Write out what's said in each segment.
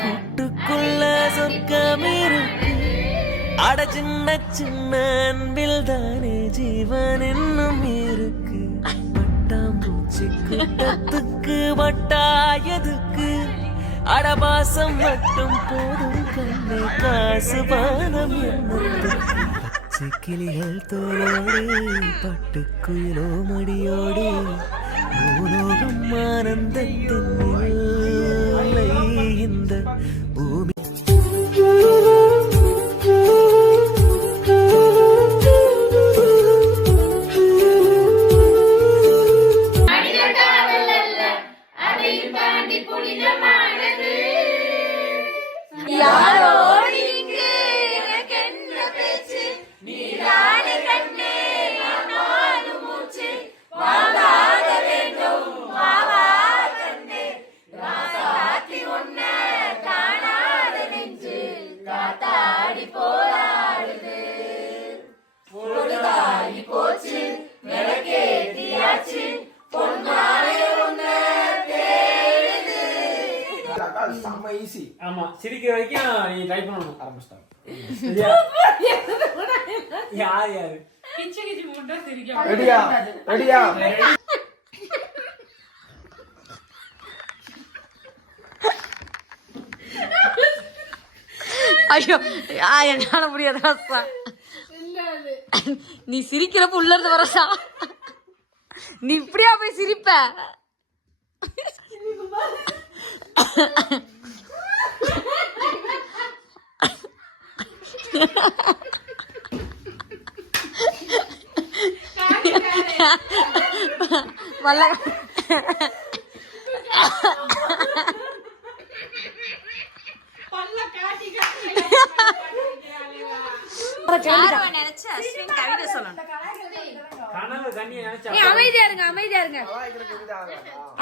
கூட்டுக்குள்ள சொர்க்கம் இருக்கு. அட சின்ன சின்ன அன்பில் தானே ஜீவன் இன்னும் இருக்கு. பட்டாம்பூச்சி கூட்டத்துக்கு வட்டாயதுக்கு அடபாசம் மட்டும் போதும் கண்ணே காசு பானம் என்னத்துக்கு. பச்சை கிளிகள் தோளோடு பட்டுக்குயிலோ மடியோடு பூலோகம் ஆனந்தத்தின் எல்லை இந்த பூமி. ஆமா சிரிக்கிற வரைக்கும் நீ ட்ரை பண்ணணும். ஆரம்பிச்சிட்டாங்க. யார் யாரு கிச்சு கிச்சு மூட்டா சிரிக்க. ரெடியா ரெடியா ஐயோ என்னால முடியாது ராசா. நீ சிரிக்கிறப்ப உள்ள இருந்து வரசா. நீ இப்படியா போய் சிரிப்ப? வல்ல அமைதியா இருங்க அமைதியா இருங்க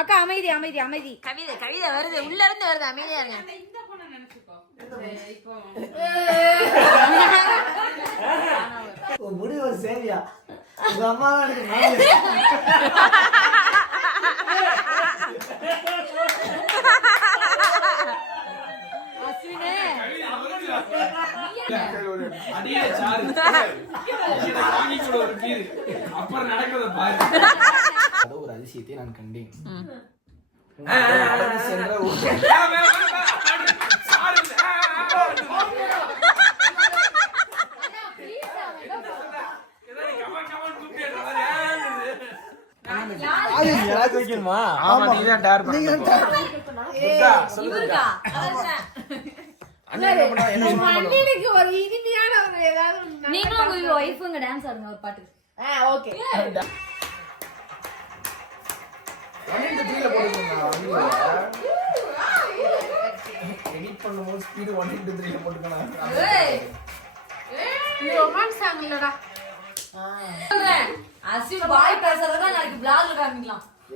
அக்கா. அமைதி அமைதி அமைதி. கவிதை கவிதை வருது உள்ள இருந்து வருது. அமைதியா இருங்க. முடிவு சேவியா உங்க அம்மா ஒரு அதிசயத்தை நான் கண்டேன்.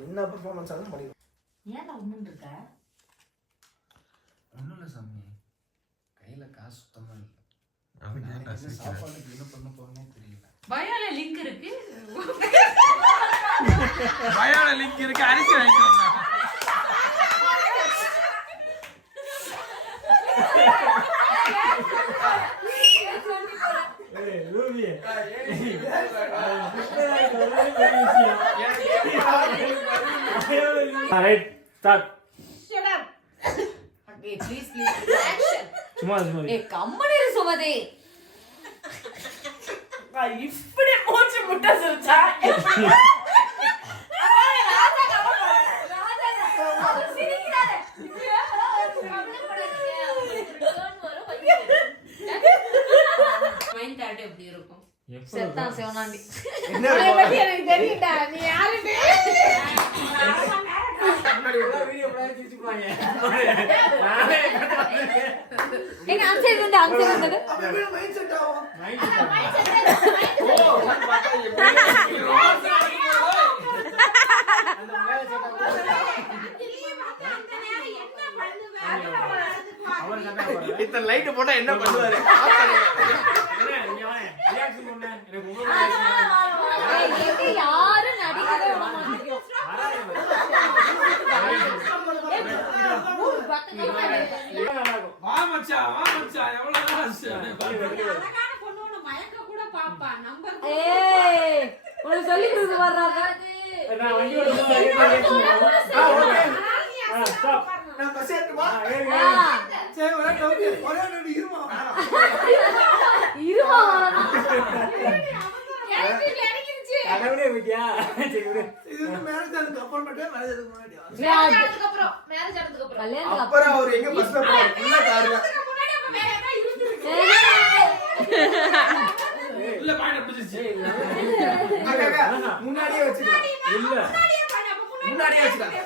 என்ன பெர்ஃபார்மன்ஸ் ஆகும் பண்ணிரு. ஏன்டா உம்மன் இருக்க? ஒண்ணும் இல்ல சாமி, கையில காசு சுத்தமா இல்ல. அவன் சாப்பாட்டுக்கு என்ன பண்ண போறேனே தெரியல. பயால லிங்க் இருக்கு. பயால லிங்க் இருக்கு. அரிசி வாங்கிக்கோங்க. ஏய் Ruby ride start. Shut up. Okay, please action. சும்மா சும்மா. ஏய் கம்மனே சுமதி. இப்படி மூச்சு முட்டை சிரிச்சா. எப்படி இருக்கும்? செத்தான் சிவனாண்டி. எனக்கு தெரியும்டா நீ யாருன்னு. வீடியோ பிளான் கிழிச்சுப்பாங்க. எங்க ஆன்சர் வந்து அப்படியே மைண்ட் செட் ஆகும். ஓ இந்த லைட் போட்டா என்ன பண்ணுவாரு? யாரும் நடிக்கவே மாட்டாங்க. மச்சான் வா மச்சான் எவ்வளவு ஆசை அழகான பொண்ணு உன்னை மயக்க கூட பாப்பா நம்பர் ஏய் உனக்கு சொல்லி கொடுத்து வர்றாங்க நான் வண்டியோட ஸ்டாப் நான் பஸ் ஏத்துமா ஆ, சரி ஒரே டவுட் ஒரே நிமிடம் இருமா இருமா கடவுளே விட்டியா சரி விடு இது வந்து மேரேஜ் அப்புறமேட்டே மேரேஜ்க்கு முன்னாடி கல்யாணத்துக்கு அப்புறம் அவர் எங்க பஸ்ல போறாரு உள்ள கார்ல இல்ல பாயிண்ட் பிடிச்சிச்சு முன்னாடியே வச்சுக்கலாம் இல்ல முன்னாடியே வச்சுக்கலாம்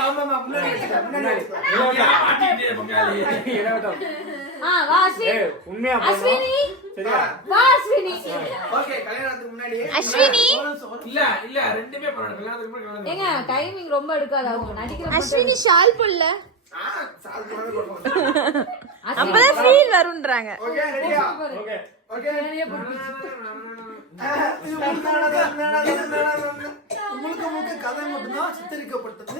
ஆமாமா முன்னாடி வச்சுக்கலாம் முன்னாடி வச்சுக்கலாம் ஆட்டிட்டே பக்காலி ஆ வா அஸ்வினி ஏய் உண்மையா போறோம் அஸ்வினி சரியா வா அஸ்வினி ஓகே கல்யாணத்துக்கு முன்னாடி அஸ்வினி இல்ல இல்ல ரெண்டுமே பண்ணணும் கல்யாணத்துக்கு முன்னாடி கல்யாணம் ஏங்க டைமிங் ரொம்ப எடுக்காது அவங்க நடிக்கிற அஸ்வினி ஷால் போடல சால் பண்ணவே கொடுப்போம் அப்பதான் ஃபீல் வரும்ன்றாங்க ஓகே ரெடியா ஓகே ஓகே முழுக்க முழுக்க கதை மட்டும்தான் சித்தரிக்கப்பட்டது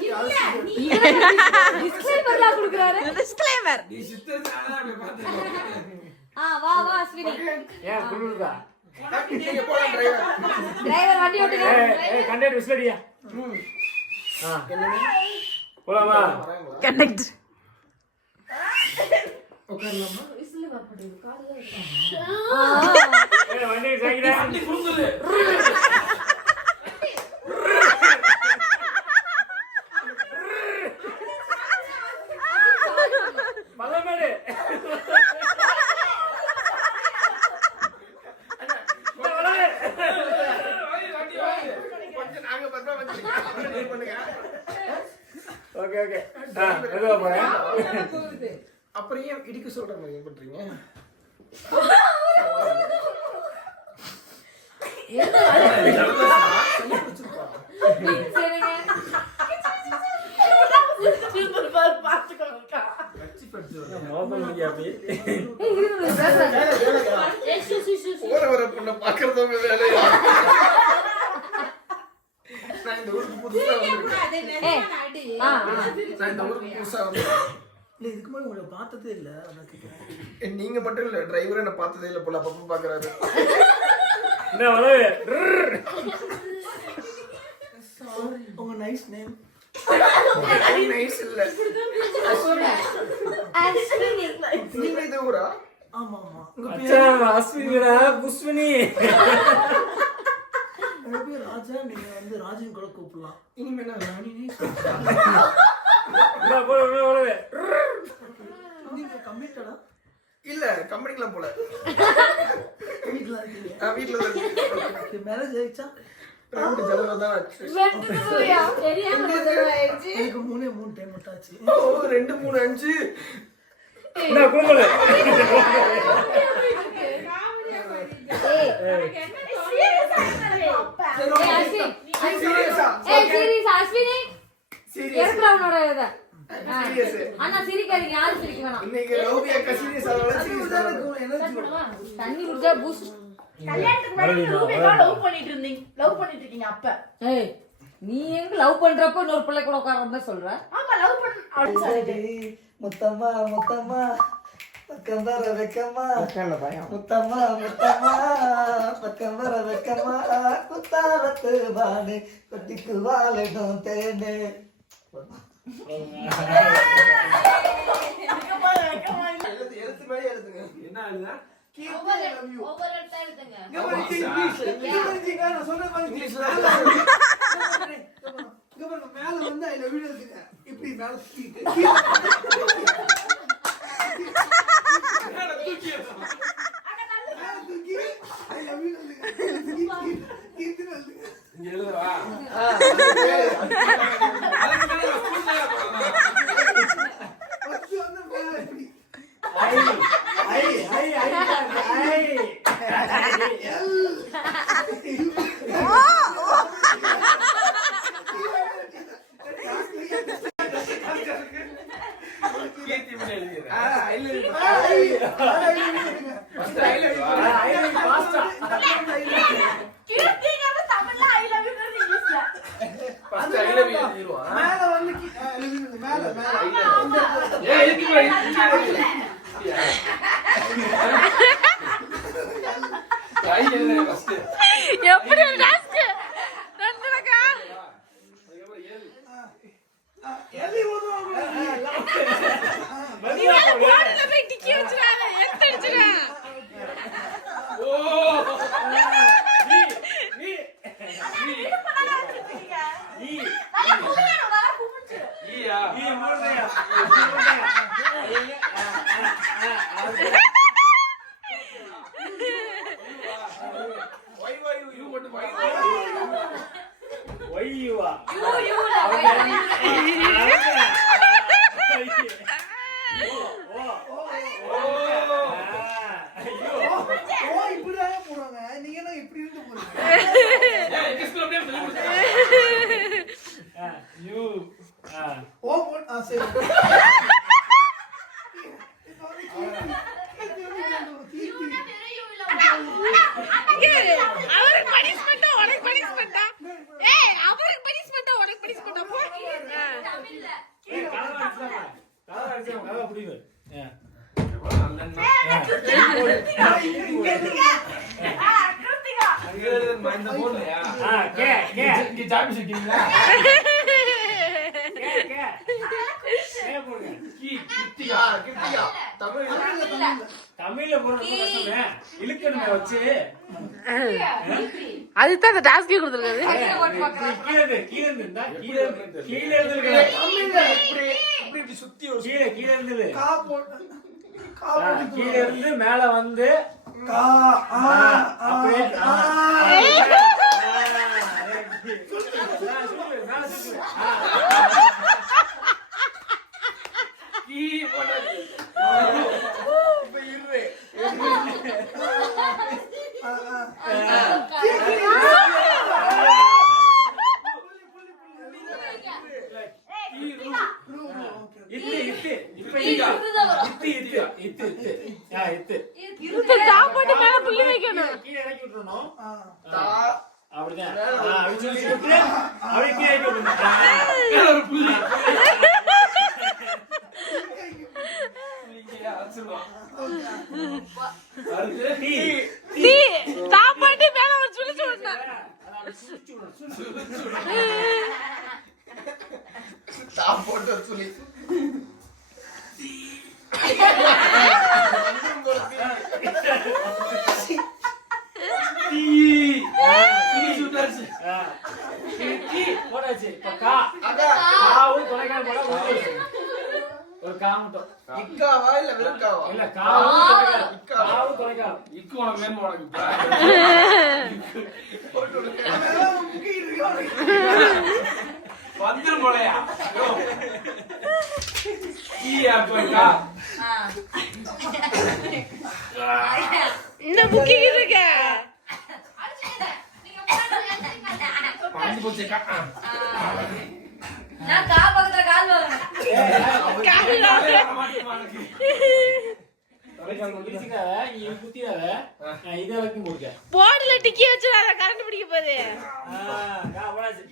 டிஸ்க்ளைமர்லாம் கொடுக்கறாரு டிஸ்க்ளைமர் நீ சித்தர்னால அப்படி பாத்துக்கோ ஆ வா வா அஸ்வினி ஏன் குளுருதா நீங்க போலாம் டிரைவர் டிரைவர் வண்டி ஓட்டுங்க ஏய் கண்டக்டர் விசிலடியா போலாமா கண்டக்டர் ஏய் வண்டி சாக்கிடா வண்டி குடுங்குது பல்லமேடு கொஞ்சம் நாங்க பத்தா வந்து பண்ணுங்க ஓகே ஓகே மெதுவா போறேன் அப்புறம் ஏன் இடிக்க சொல்ற மாதிரி பண்றீங்க மோபல் முடியாப்பி வர பொண்ணை பாக்குறதவங்க வேலையா நான் இந்த ஊருக்கு புதுசா வந்திருக்கேன் நான் இந்த ஊருக்கு புதுசா வந்திருக்கேன் இல்ல இதுக்கு முன்னாடி உங்களை பார்த்ததே இல்ல அதான் கேக்குறேன் நீங்க மட்டும் இல்ல டிரைவரே என்ன பார்த்ததே இல்ல போல அப்பப்ப பாக்குறாரு என்ன வளவு உங்க நைஸ் நேம் நைஸ் இல்ல அஸ்வினி நீங்க இது ஊரா ஆமா ஆமா உங்க அச்சா அஸ்வினிடா புஷ்வினி உங்க பேர் ராஜா நீங்க வந்து ராஜன் கூட கூப்பிடலாம் இனிமே என்ன ராணி என்ன போல வளவு நீங்க கம்மிட்டடா இல்ல கம்பெனிக்குலாம் போல வீட்ல இருக்கீங்க வீட்ல தான் இருக்கீங்க மேரேஜ் ஆயிச்சா ரெண்டு தடவை தான் ஆச்சு எனக்கு மூணு டைம் மட்டும் ஆச்சு ஓ 2 3 5 என்ன கும்பல சீரியஸா அஸ்வினி சீரியஸ் எடுத்துற அவனோட இத சீரியஸ் அண்ணா சிரிக்காதீங்க யாரும் சிரிக்க வேணாம் இன்னைக்கு லவ் ஏக்க சீரியஸா சீரியஸா எனர்ஜி தண்ணி குடிச்சா பூஸ்ட் கல்யாணத்துக்கு முன்னாடி ரூபிகா லவ் பண்ணிட்டு இருக்கீங்க அப்ப ஏய் நீ எங்க லவ் பண்றப்ப இன்னொரு பிள்ளை கூட உட்கார்ற மாதிரி சொல்ற ஆமா லவ் பண்ண முத்தம்மா முத்தம்மா பக்கம் வர வைக்கம்மா முத்தம்மா முத்தம்மா பக்கம் வர வைக்கம்மா குத்தாவத்து வாடு கொட்டிக்கு வாழிடும் தேனே எழுத்து மேலே எழுதுங்க என்ன ஆகுதா மேல வந்து ஐ லவ் யூ எழுதுங்க இப்படி மேல தூக்கி ஐ லவ் யூ எழுதுங்க இங்க எழுதவா கீர்த்தி பண்ணி எழுதிடுறேன் தமிழ்ல ஐ லவ் யூ இங்கிலீஷ்ல மேல வந்து மேல மேல ஏய் இதுக்கு கை எழுதுங்க first. எப்படி ஒரு டாஸ்க் நந்துடக்கா அதுக்கப்புறம் ஏழு. போன்ல போய் டிக்கி வச்சிரானே எத்த அடிச்சறா ஓ ஈயா ஒய் ஒய் யூ மட்டும் ஒய் ஒய்யுவா இப்படிதாங்க போறாங்க நீங்க என்ன இப்படி இருந்து போறீங்க ஏய் கிஸ்ல அப்படியே சொல்லி கொடுங்க. யூ ஓ சரி அவருக்கு பனிஷ்மென்ட் உனக்கு பனிஷ்மென்ட் ஏய் அவருக்கு பனிஷ்மென்ட் உனக்கு பனிஷ்மென்ட் போ கதை புரியுது அங்க எழுதுன மைண்ட் போடலையா? கே கே இங்க சாப்பி சுட்டீங்களா? கே கே கே போடுங்க கிருத்திகா கிருத்திகா தமிழ்ல தமிழ்ல போறது ரொம்ப கஷ்டமே இழுக்கணுமே வச்சு அதுதான் அந்த டாஸ்க் கொடுத்துருக்காரு கீழே இருந்தது தமிழ்ல இப்படி இப்படி இப்படி சுத்தி ஒரு கீழே இருந்தது கா போட்டு கா கீழே இருந்து மேல வந்து கா ஆ அப்படியே கீ போடாது. இப்ப இரு டாப் போட்டு மேல புள்ளி வைக்கணும் கீழே இறக்கி விட்டுறணும் தா அப்படிதான் அப்படி சொல்லி விட்டு அப்படியே கீழே இறக்கி விட்டுறணும் மேல ஒரு புள்ளி. புள்ளிங்கயா அடிச்சிருவான். அடுத்து டீ டீ டாப் போட்டு மேல ஒரு சுழி சுடணும் தா போட்டு சொல்லி டீ டீ சுட்டாச்சு. டீ போடாச்சு இப்ப கா அக்கா காவும் தொலைக்கால் போட ஒரு கா மட்டும் இக்காவா இல்ல வெறுக்காவா இல்ல காவும் தொலைக்கால் காவும் தொலைக்கால் இக்கு உனக்கு வேணுமா உனக்கு இப்ப? வந்துரும் போலயா? யோ. கீயா போய்க்கா. இந்த புக்கிங் இருக்க பாஞ்சு போச்சுக்கா. நான் கா பக்கத்துல கால் வாங்குறேன் குத்திக்காத நீ குத்திடாத இதை வரைக்கும் கொடுக்க போர்டுல டிக்கி வச்சிராத கரண்ட் பிடிக்க போகுது கா போடாச்சு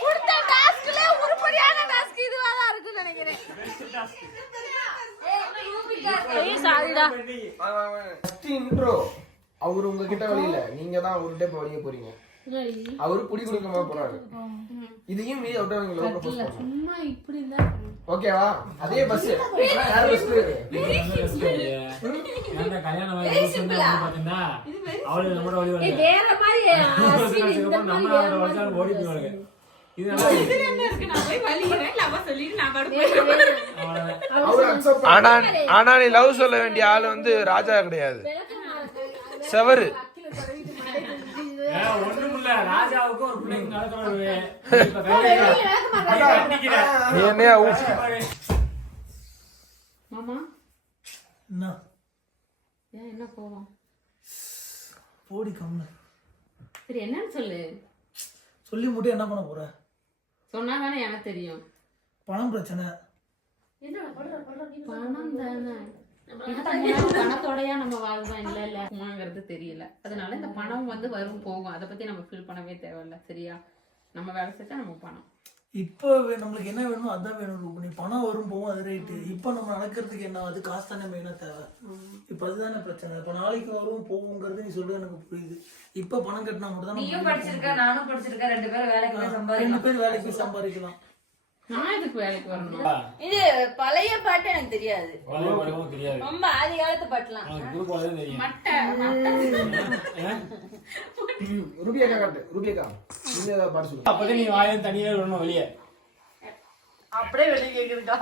கொடுத்த டாஸ்க்ல உருப்படியான டாஸ்க் இதுவா தான் இருக்குன்னு நினைக்கிறேன் ஏய் சாரிடா ஃபர்ஸ்ட் இன்ட்ரோ அவர் உங்ககிட்ட வழியில நீங்க தான் அவர்கிட்ட இப்ப வழிய போறீங்க அவரு குடி கொடுக்காம போறாரு இதையும் மீறி அவர்கிட்ட நீங்க லவ் ப்ரப்போஸ் பண்ணணும் சும்மா இப்படி தான் ஓகேவா அதே பஸ் வேற பஸ் கல்யாணம் பாத்தீங்கன்னா அவளுக்கு நம்மளோட வழி வரல வேற மாதிரி அஸ்வினி இந்த நம்ம மாதிரி வேற அவரோட மாதிரி ஓடி போவாங்க இது நல்லா இருக்கு. என்ன இருக்கு நான் போய் வலிக்கிறேன் லவ சொல்லிட்டு நான் பாடு அவ்வளவுதான். அவர் அக்செப்ட் ஆனா நீ லவ் சொல்ல வேண்டிய ஆள் வந்து ராஜா கிடையாது செவரு ஒண்ணுமில்ல ராஜாவுக்கும் ஒரு பிள்ளைக்கு நடக்கிற ஒரு இப்ப கட்டிக்கிறேன். நீ என்னையா மாமா என்ன ஏன் என்ன கோவம் போடி கம்மு சரி என்னன்னு சொல்லு சொல்லி மட்டும் என்ன பண்ண போற சொன்னா தானே எனக்கு தெரியும் பணம் பிரச்சனை பணம் தானே இதுக்கு முன்னாடி பணத்தோடயா நம்ம வாழ்வோம் இல்ல இல்லங்கிறது தெரியல அதனால இந்த பணம் வந்து வரும் போகும் அதை பத்தி நம்ம ஃபீல் பண்ணவே தேவையில்ல சரியா நம்ம வேலை செஞ்சா நமக்கு பணம் இப்போ நம்மளுக்கு என்ன வேணுமோ அதான் வேணும் ரூபணி. பணம் வரும் போகும் அது ரைட்டு. இப்போ நம்ம நடக்கிறதுக்கு என்ன அது காசு தானே மெயினாக தேவை. இப்போ அதுதானே பிரச்சனை. இப்போ நாளைக்கு வரும் போகுங்கிறது நீ சொல்றது எனக்கு புரியுது. இப்போ பணம் கட்டினா மட்டும் தான் நீயும் படிச்சிருக்க நானும் படிச்சிருக்கேன், 2 பேரும் வேலைக்கு போய் 2 சம்பாதிக்கலாம். பேர் வேலைக்கு போய் சம்பாதிக்கலாம். நான் எதுக்கு வேலைக்கு வரணும்? இது பழைய பாட்டு எனக்கு தெரியாது, பழைய படமும் தெரியாது. ரொம்ப ஆதி காலத்து பாட்டுலாம். உனக்கு குரூப் தான் தெரியும். ரூபியாக்கா காட்டு. ரூபியாக்கா நீங்க ஏதாவது பாட்டு சொல்லுங்க. அப்பதான் நீ வாயம் தனியா விடணும் வெளியே. அப்படியே வெளியே கேக்குதுக்கா.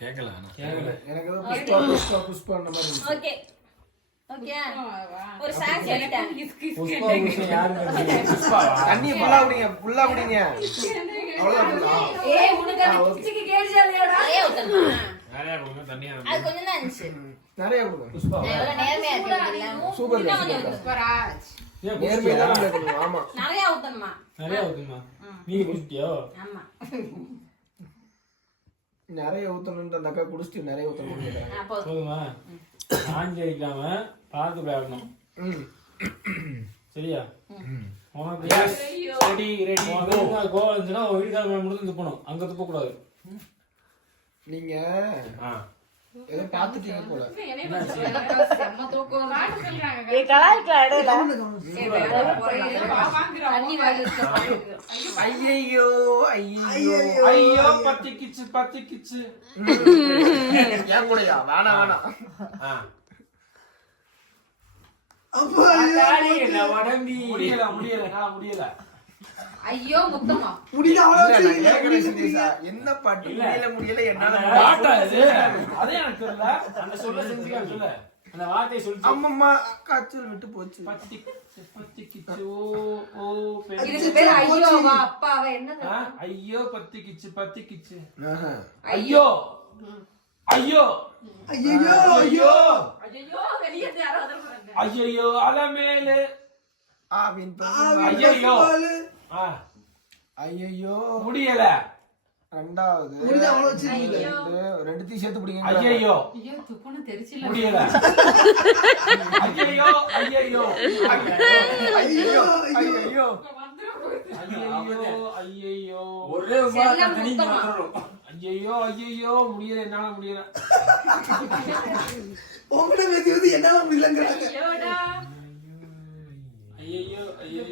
கேட்கல கேட்கல. எனக்கு ஏதோ புஷ்பா புஷ்பா புஷ்பா அந்த மாதிரி இருந்துச்சு. ஓகே ஓகே, ஒரு சாங் சொல்லிட்டேன். புஷ்பா புஷ்பா யாருன்னு தெரியும். புஷ்பாவா? தண்ணி ஃபுல்லா குடிங்க, ஃபுல்லா குடிங்க. அவ்வளவுதான் full ஆ? ஏய் உனக்கு அந்த கிச்சிக்கு கேடியாலடா. ஏய் உத்தமா நிறைய கொடுங்க தண்ணியா. அது கொஞ்சம் தான் இருந்துச்சு. நிறைய கொடுங்க. புஷ்பா நான் எவ்வளவு நேர்மையா இருக்கேன். சூப்பர் ஸ்வராஜ். நேர்மையா தான் நம்மள பண்ணுவோம். ஆமா நிறைய ஊத்தணுமா? நிறைய ஊத்துமா? நீங்க குடிச்சிட்டியோ? ஆமா. நிறைய ஊத்தணும்ன்ற அந்த அக்கா குடிச்சிட்டு நிறைய ஊத்தணும் கேக்குறாங்க. அப்போ போதுமா? ஆஞ்சி அடிக்காம பார்த்து விளையாடணும். சரியா? உனக்கு ரெடி ரெடி கோவம் இருந்துச்சுன்னா உன் வீட்டுக்கார முடிஞ்சு துப்பணும். அங்க துப்ப கூடாது. நீங்க ஏதோ பாத்துட்டீங்க போல. செம்ம தூக்கம் வருது. ஏய் கலாய்க்கல இடையில. தண்ணி வாங்கி வச்சு ஐயோ ஐயோ ஐயோ பத்திக்கிச்சு பத்திக்கிச்சு. ஏன் கூடயா? வேணாம் வேணாம். முடியல முடியல முடியல. ஐயோ முத்தமா முடியல அவ்வளவு என்ன பாட்டு? முடியல முடியல என்னால பாட்டா இது? அதே எனக்கு தெரியல. அந்த சொல்ல செஞ்சுக்க சொல்ல. அந்த வார்த்தையை சொல்லி அம்மம்மா காய்ச்சல் விட்டு போச்சு. பத்திக்கிச்சு பத்திக்கிச்சு ஓ ஓ இதுக்கு பேர் ஐயோவா அப்பாவா என்ன? ஐயோ பத்திக்கிச்சு பத்திக்கிச்சு. ஆஹா. ஐயோ ஐயோ ஐயோ ஐயோ ஐயோ வெளிய யாரோ அதல்றாங்க. ஐயோ அலமேலு ஆவின் ஐயோ ஐயோ முடியல. ரெண்டாவது ரெண்டுத்தையும் சேர்த்து பிடிங்க. ஐயோ ஐயோ துப்புன தெரிச்சில முடியல. ஐயோ ஐயோ ஐயோ ஐயோ ஐயோ ஒரே செல்லம் முத்தமா ஐயோ ஐயோ முடியல. என்னால முடியல. உங்கள்கிட்ட பேசியது என்னால முடியலங்கிறாங்க. ஐயோடா ஐயோ ஐயோ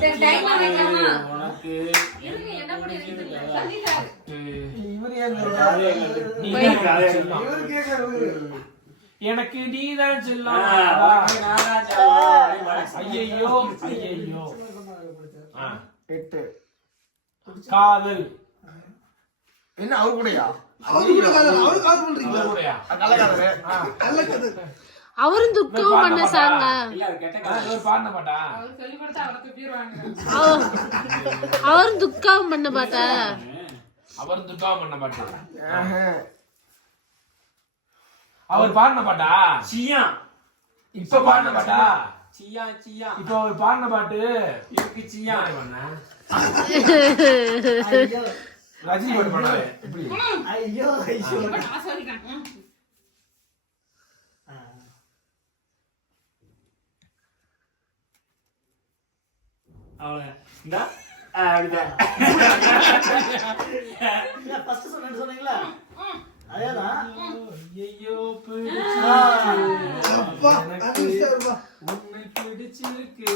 சரி டைம் ஆயிடுமா? உனக்கு இருங்க என்ன பண்ணுவீங்க சொல்லிட்டாரு. இவர் ஏன் சொல்றாரு? இவர் கேக்குறாரு. எனக்கு நீதான் செல்லம். ஐயோ ஐயோ 8 காதல். என்ன அவரு கூடயா? கூடயா? கள்ளக்காதல். அவரும் துக்கம் பண்ண சாங்க. பாடின பாட்டா? அவர் சொல்லி கொடுத்தா அவரை துப்பிடுவாங்க. அவரும் துக்கம் பண்ண பார்த்தா. அவர் துக்கம் பண்ண பாட்டா? அவர் பாடின பாட்டா? சியா. இப்ப பாடின பாட்டா? சியா சியா. இப்ப அவர் பாடின பாட்டு இதுக்கு சியா பண்ண. ரஜினி பாட்டு பாடாரு. எப்படி? ஐயோ ஐயோ நான் சொல்றேன். அவள இந்தா அப்படிதான். ஃபர்ஸ்ட் சொன்னீங்களா? அதேதான். ஐயோ உன்னை பிடிச்சிருக்கு.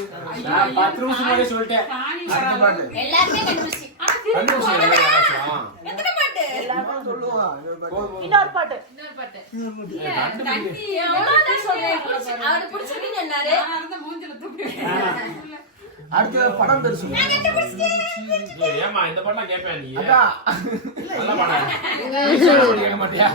10 நிமிஷம் முன்னாடி சொல்லிட்டேன். அடுத்த பாட்டு. எல்லாரும் கண்டுபிடிச்சி. கண்டுபிடிச்சீங்களா யாராச்சும்? எத்தனை பாட்டு? எல்லாரும் சொல்லுவான். இன்னொரு பாட்டு. இன்னொரு பாட்டு. தண்ணி எவ்வளவு சொல்றேன். அவரு பிடிச்சிருக்குன்னு சொன்னாரு. நான் அந்த மூஞ்சில துப்பிடுவேன். அடுத்த படம் பேர் சொல்லுங்க. ஏமா இந்த பாட்டெல்லாம் கேட்பேன் நீ? அக்கா நல்ல பாடம். கேட்க மாட்டியா?